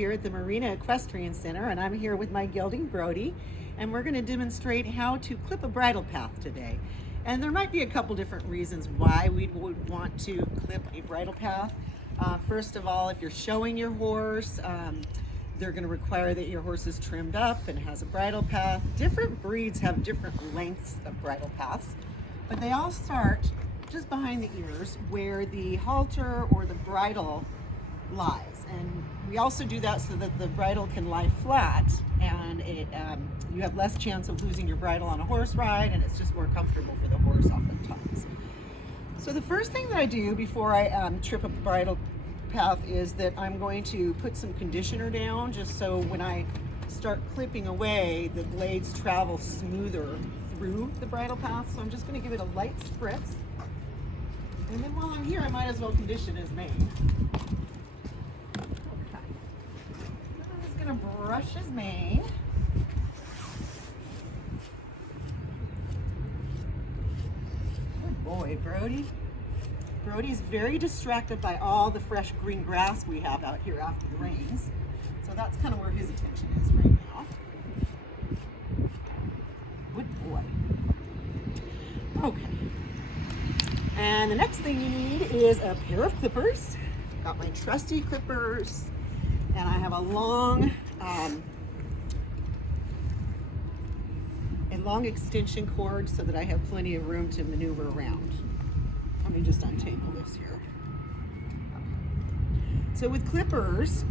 here at the Marina Equestrian Center, and I'm here with my gelding Brody, and we're going to demonstrate how to clip a bridle path today. And there might be a couple different reasons why we would want to clip a bridle path. First of all, if you're showing your horse, they're going to require that your horse is trimmed up and has a bridle path. Different breeds have different lengths of bridle paths, but they all start just behind the ears where the halter or the bridle lies. And we also do that so that the bridle can lie flat, and you have less chance of losing your bridle on a horse ride, and it's just more comfortable for the horse oftentimes. So the first thing that I do before I trip up the bridle path is that I'm going to put some conditioner down, just so when I start clipping away, the blades travel smoother through the bridle path. So I'm just going to give it a light spritz. And then while I'm here, I might as well condition his mane. Okay. I'm just going to brush his mane. Good boy, Brody. Brody's very distracted by all the fresh green grass we have out here after the rains. So that's kind of where his attention is right now. Good boy. Okay. And the next thing you need is a pair of clippers. Got my trusty clippers, and I have a long extension cord so that I have plenty of room to maneuver around. Let me just untangle this here. Okay. So with clippers,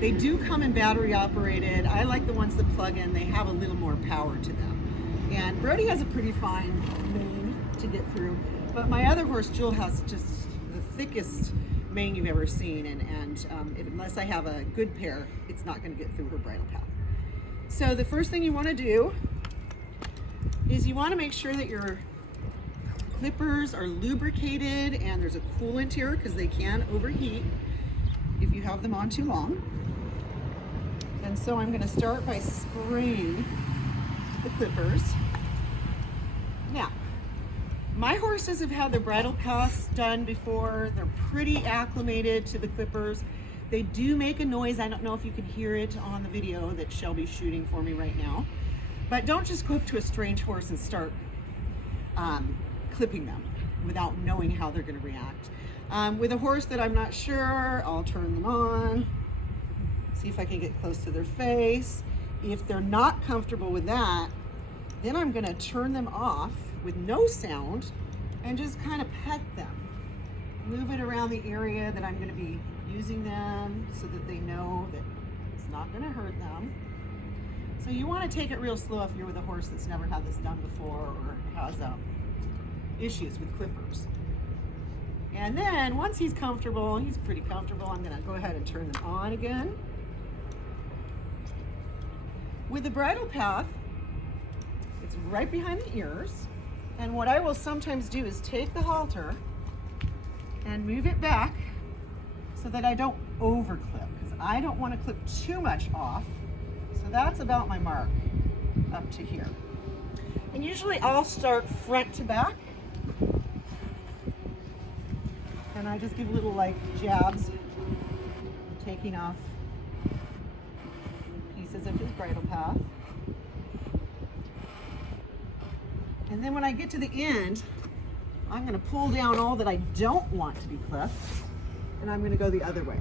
they do come in battery operated. I like the ones that plug in. They have a little more power to them. And Brody has a pretty fine mane to get through, but my other horse, Jewel, has just the thickest mane you've ever seen, and unless I have a good pair, it's not going to get through her bridle path. So the first thing you want to do is you want to make sure that your clippers are lubricated and there's a coolant here, because they can overheat if you have them on too long. And so I'm going to start by spraying the clippers. Now, my horses have had their bridle paths done before. They're pretty acclimated to the clippers. They do make a noise. I don't know if you can hear it on the video that Shelby's shooting for me right now. But don't just go up to a strange horse and start clipping them without knowing how they're going to react. With a horse that I'm not sure, I'll turn them on, see if I can get close to their face. If they're not comfortable with that, then I'm going to turn them off with no sound and just kind of pet them. Move it around the area that I'm going to be using them so that they know that it's not going to hurt them. So you want to take it real slow if you're with a horse that's never had this done before or has issues with clippers. And then once he's comfortable, he's pretty comfortable, I'm going to go ahead and turn them on again. With the bridle path, it's right behind the ears. And what I will sometimes do is take the halter and move it back so that I don't over clip, because I don't want to clip too much off. So that's about my mark up to here. And usually I'll start front to back, and I just give little like jabs, taking off pieces of his bridle path. And then when I get to the end, I'm going to pull down all that I don't want to be clipped, and I'm going to go the other way.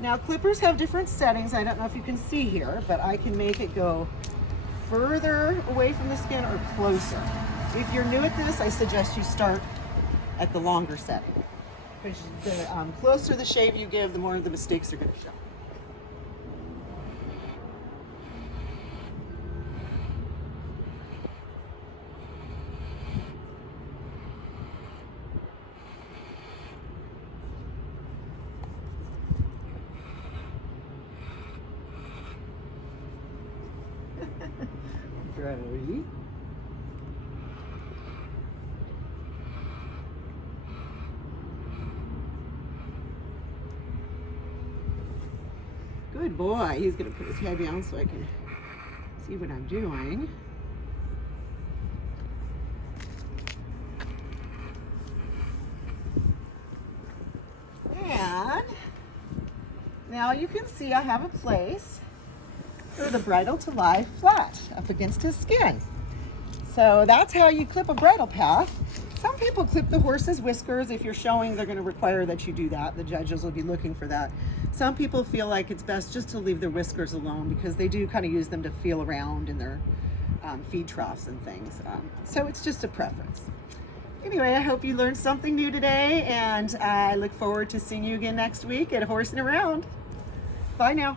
Now, clippers have different settings. I don't know if you can see here, but I can make it go further away from the skin or closer. If you're new at this, I suggest you start at the longer setting, because the closer the shave you give, the more the mistakes are going to show. Brody. Good boy. He's going to put his head down so I can see what I'm doing. Now you can see I have a place for the bridle to lie flat up against his skin. So that's how you clip a bridle path. Some people clip the horse's whiskers. If you're showing, they're going to require that you do that. The judges will be looking for that. Some people feel like it's best just to leave their whiskers alone because they do kind of use them to feel around in their feed troughs and things. So it's just a preference. Anyway, I hope you learned something new today, and I look forward to seeing you again next week at Horsing Around. Bye now.